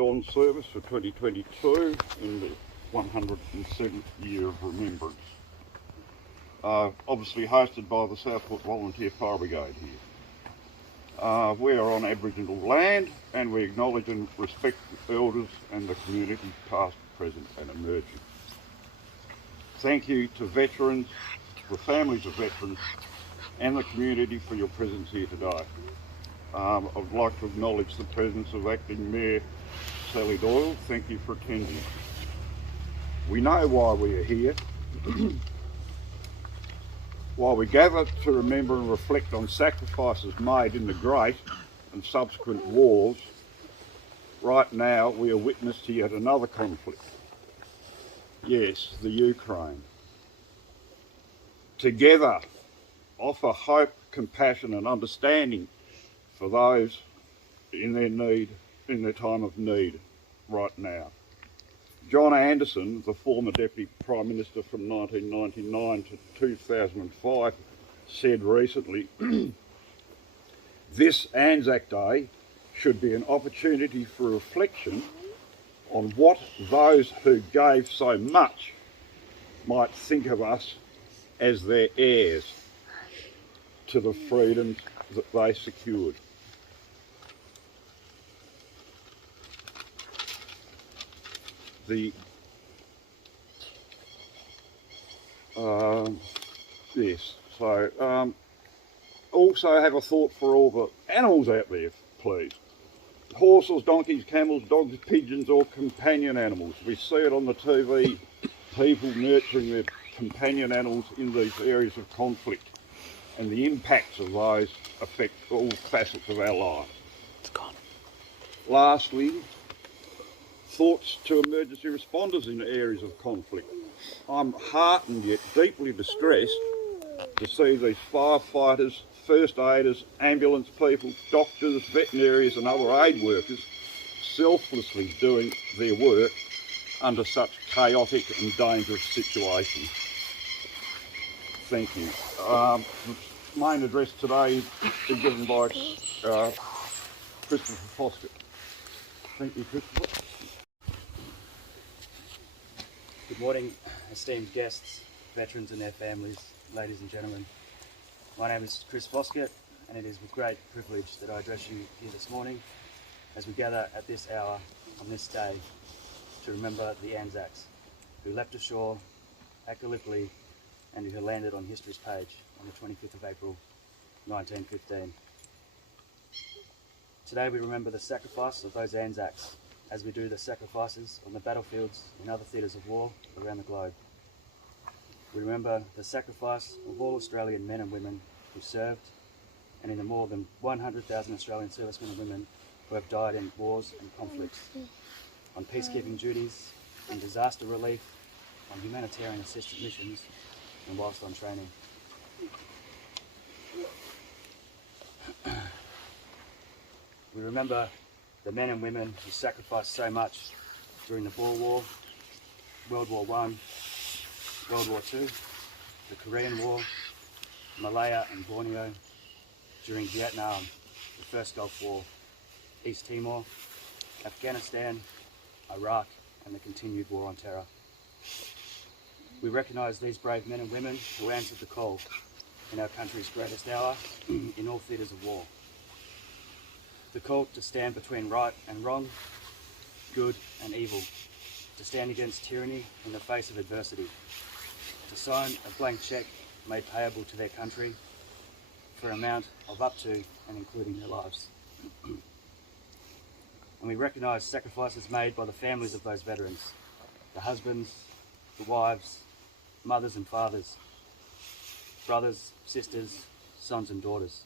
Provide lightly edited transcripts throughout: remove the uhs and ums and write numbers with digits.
dawn service for 2022 in the 107th year of remembrance. Obviously hosted by the Southport Volunteer Fire Brigade here. We are on Aboriginal land and we acknowledge and respect the elders and the community past, present and emerging. Thank you to veterans, the families of veterans and the community for your presence here today. I would like to acknowledge the presence of Acting Mayor Sally Doyle. Thank you for attending. We know why we are here. While we gather to remember and reflect on sacrifices made in the great and subsequent wars, right now we are witness to yet another conflict. Yes, the Ukraine. Together, offer hope, compassion and understanding for those in their need, in their time of need right now. John Anderson, the former Deputy Prime Minister from 1999 to 2005, said recently, this ANZAC Day should be an opportunity for reflection on what those who gave so much might think of us as their heirs to the freedoms that they secured. Also have a thought for all the animals out there, please. Horses, donkeys, camels, dogs, pigeons or companion animals. We see it on the TV, people nurturing their companion animals in these areas of conflict, and the impacts of those affect all facets of our lives. It's gone. Lastly, thoughts to emergency responders in areas of conflict. I'm heartened yet deeply distressed to see these firefighters, first aiders, ambulance people, doctors, veterinarians and other aid workers selflessly doing their work under such chaotic and dangerous situations. Thank you. The main address today is given by Christopher Foskett. Thank you, Christopher. Good morning, esteemed guests, veterans and their families, ladies and gentlemen. My name is Chris Foskett and it is with great privilege that I address you here this morning as we gather at this hour on this day to remember the ANZACs who leapt ashore at Gallipoli and who landed on history's page on the 25th of April 1915. Today we remember the sacrifice of those ANZACs as we do the sacrifices on the battlefields and other theatres of war around the globe. We remember the sacrifice of all Australian men and women who served, and in the more than 100,000 Australian servicemen and women who have died in wars and conflicts, on peacekeeping duties, in disaster relief, on humanitarian assistance missions, and whilst on training. We remember the men and women who sacrificed so much during the Boer War, World War I, World War II, the Korean War, Malaya and Borneo, during Vietnam, the First Gulf War, East Timor, Afghanistan, Iraq and the continued war on terror. We recognise these brave men and women who answered the call in our country's greatest hour in all theatres of war. The call to stand between right and wrong, good and evil, to stand against tyranny in the face of adversity, to sign a blank cheque made payable to their country for an amount of up to and including their lives. And we recognise sacrifices made by the families of those veterans, the husbands, the wives, mothers and fathers, brothers, sisters, sons and daughters.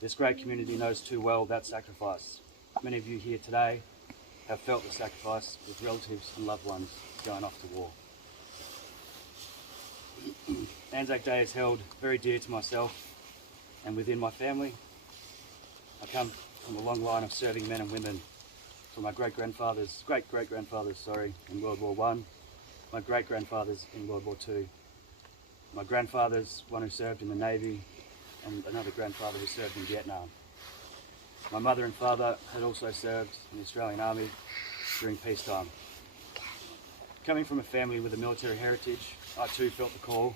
This great community knows too well that sacrifice. Many of you here today have felt the sacrifice with relatives and loved ones going off to war. ANZAC Day is held very dear to myself and within my family. I come from a long line of serving men and women, from my great-great-grandfathers in World War I, my great-grandfathers in World War II, my grandfather's one who served in the Navy, and another grandfather who served in Vietnam. My mother and father had also served in the Australian Army during peacetime. Coming from a family with a military heritage, I too felt the call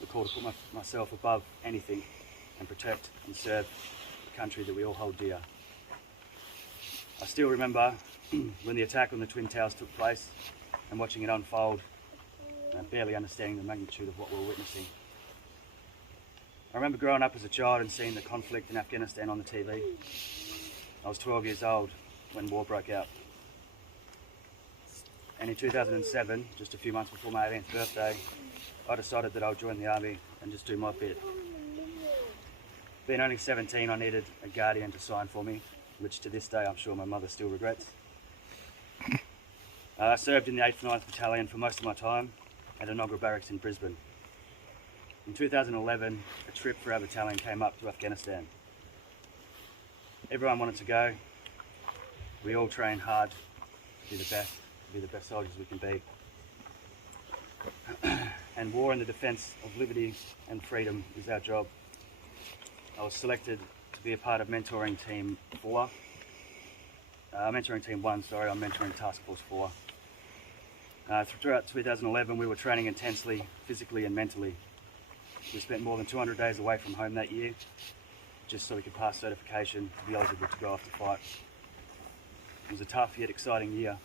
to put myself above anything and protect and serve the country that we all hold dear. I still remember when the attack on the Twin Towers took place and watching it unfold and barely understanding the magnitude of what we were witnessing. I remember growing up as a child and seeing the conflict in Afghanistan on the TV. I was 12 years old when war broke out. And in 2007, just a few months before my 18th birthday, I decided that I would join the army and just do my bit. Being only 17, I needed a guardian to sign for me, which to this day I'm sure my mother still regrets. I served in the 8th and 9th Battalion for most of my time at Enoggera Barracks in Brisbane. In 2011, a trip for our battalion came up to Afghanistan. Everyone wanted to go. We all trained hard to be the best soldiers we can be. And war in the defence of liberty and freedom is our job. I was selected to be a part of mentoring team 4. Mentoring team 1, sorry, I'm mentoring Taskforce 4. Throughout 2011, we were training intensely, physically and mentally. We spent more than 200 days away from home that year, just so we could pass certification to be eligible to go off to fight. It was a tough yet exciting year.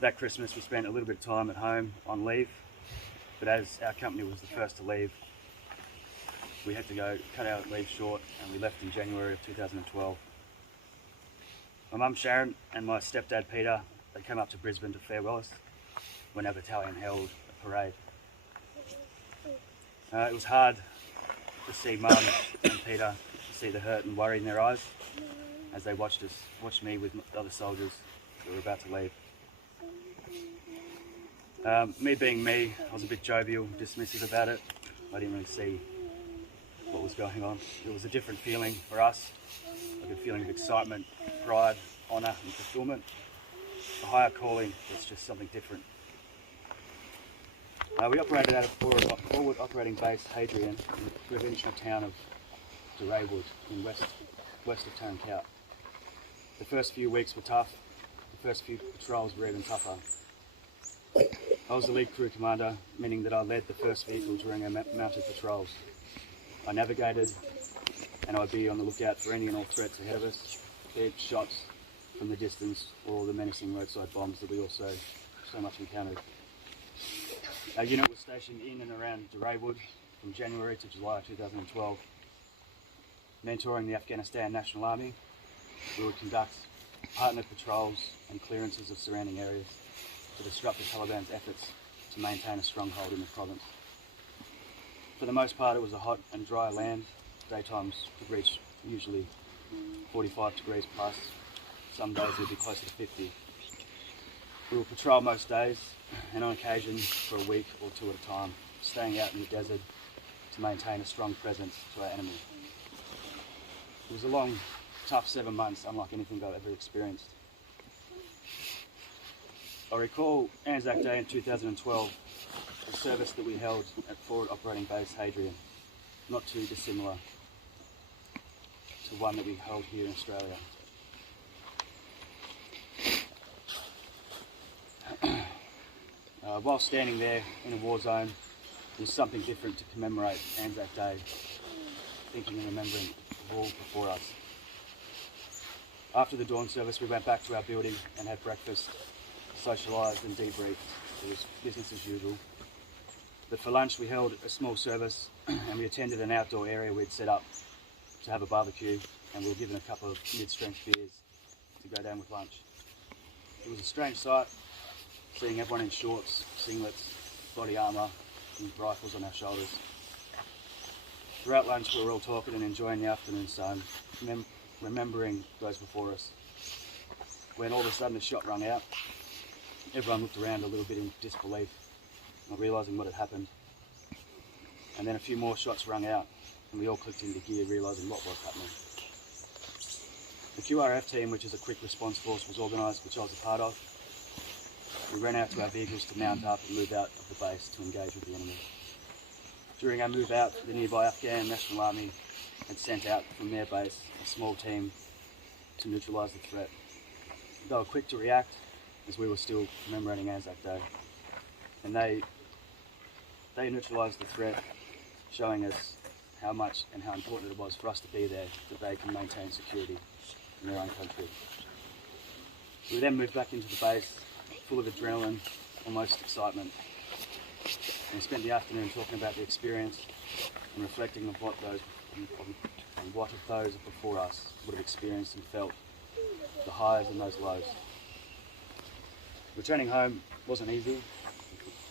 That Christmas, we spent a little bit of time at home on leave, but as our company was the first to leave, we had to go cut our leave short, and we left in January of 2012. My mum Sharon and my stepdad Peter, they came up to Brisbane to farewell us when our battalion held a parade. It was hard to see Mum and Peter, to see the hurt and worry in their eyes as they watched me with the other soldiers that were about to leave. Me being me, I was a bit jovial, dismissive about it. I didn't really see what was going on. It was a different feeling for us, like a feeling of excitement, pride, honour and fulfilment. A higher calling was just something different. We operated out of forward operating base Hadrian in the provincial town of Duraywood in west of Tarankout. The first few weeks were tough. The first few patrols were even tougher. I was the lead crew commander, meaning that I led the first vehicle during our mounted patrols. I navigated, and I'd be on the lookout for any and all threats ahead of us, be it shots from the distance or the menacing roadside bombs that we also so much encountered. Our unit was stationed in and around Duraywood from January to July 2012. Mentoring the Afghanistan National Army, we would conduct partnered patrols and clearances of surrounding areas to disrupt the Taliban's efforts to maintain a stronghold in the province. For the most part, it was a hot and dry land. Daytimes could reach usually 45 degrees plus. Some days it would be closer to 50. We would patrol most days, and on occasion for a week or two at a time, staying out in the desert to maintain a strong presence to our enemy. It was a long, tough 7 months, unlike anything I've ever experienced. I recall ANZAC Day in 2012, the service that we held at Forward Operating Base Hadrian, not too dissimilar to one that we held here in Australia. While standing there in a war zone, there was something different to commemorate ANZAC Day, thinking and remembering the war before us. After the dawn service, we went back to our building and had breakfast, socialised and debriefed. It was business as usual. But for lunch, we held a small service and we attended an outdoor area we'd set up to have a barbecue, and we were given a couple of mid-strength beers to go down with lunch. It was a strange sight, seeing everyone in shorts, singlets, body armour and rifles on our shoulders. Throughout lunch we were all talking and enjoying the afternoon sun, remembering those before us. When all of a sudden a shot rang out, everyone looked around a little bit in disbelief, not realising what had happened. And then a few more shots rang out and we all clicked into gear, realising what was happening. The QRF team, which is a quick response force, was organised, which I was a part of. We ran out to our vehicles to mount up and move out of the base to engage with the enemy. During our move out, the nearby Afghan National Army had sent out from their base a small team to neutralise the threat. They were quick to react as we were still commemorating ANZAC Day, and they neutralised the threat, showing us how much and how important it was for us to be there, that they can maintain security in their own country. We then moved back into the base, full of adrenaline, almost excitement, and we spent the afternoon talking about the experience and reflecting on what those before us would have experienced and felt, the highs and those lows. Returning home wasn't easy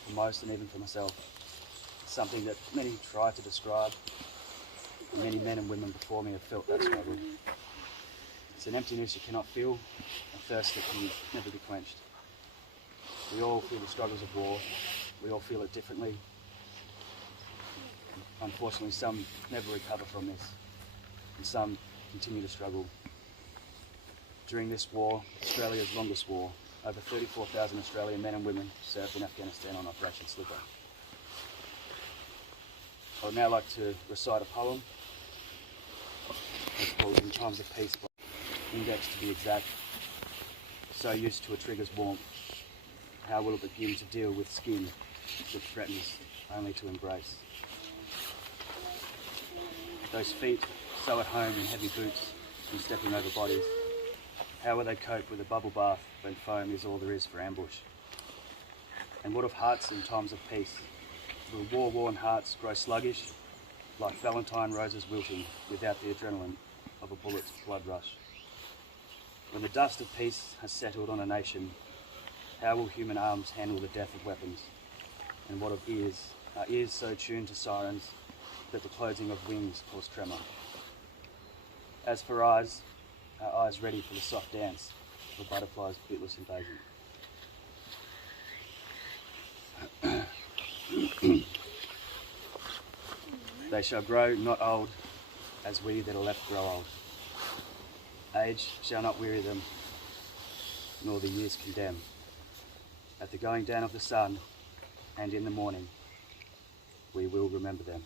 for most and even for myself. It's something that many try to describe, and many men and women before me have felt that struggle. It's an emptiness you cannot feel, a thirst that can never be quenched. We all feel the struggles of war, we all feel it differently. Unfortunately, some never recover from this, and some continue to struggle. During this war, Australia's longest war, over 34,000 Australian men and women served in Afghanistan on Operation Slipper. I would now like to recite a poem. It's called In Times of Peace, Index to be exact. So used to a trigger's warmth, how will it begin to deal with skin that threatens only to embrace? Those feet so at home in heavy boots and stepping over bodies, how will they cope with a bubble bath when foam is all there is for ambush? And what of hearts in times of peace? Will war-worn hearts grow sluggish, like Valentine roses wilting without the adrenaline of a bullet's blood rush? When the dust of peace has settled on a nation, how will human arms handle the death of weapons? And what of ears? Are ears so tuned to sirens that the closing of wings cause tremor? As for eyes, are eyes ready for the soft dance of a butterfly's bootless invasion? They shall grow not old, as we that are left grow old. Age shall not weary them, nor the years condemn. At the going down of the sun, and in the morning, we will remember them.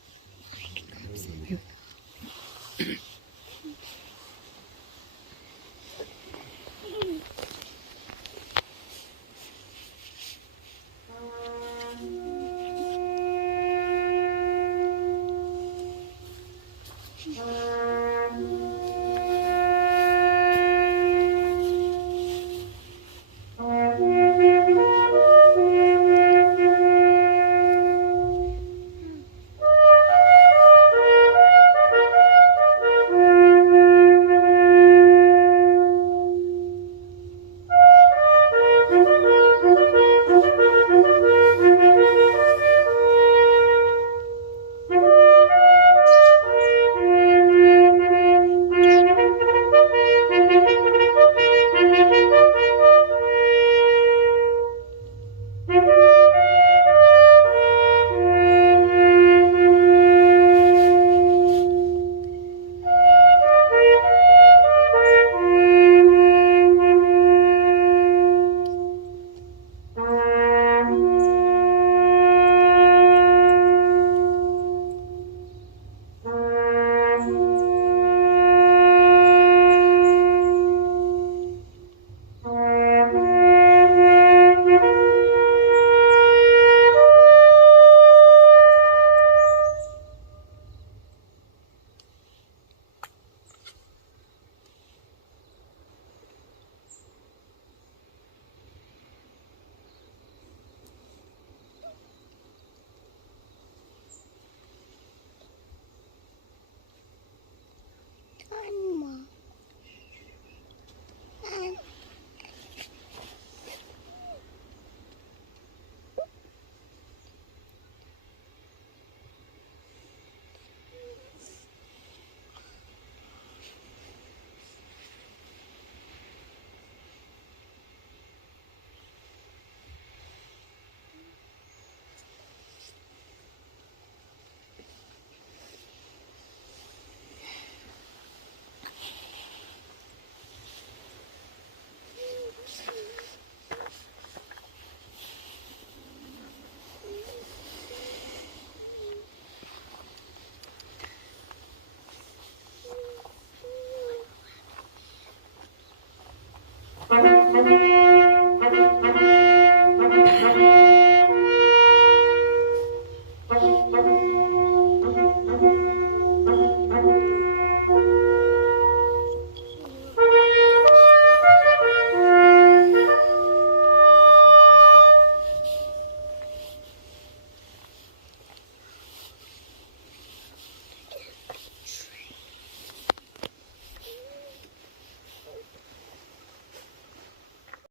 Thank you.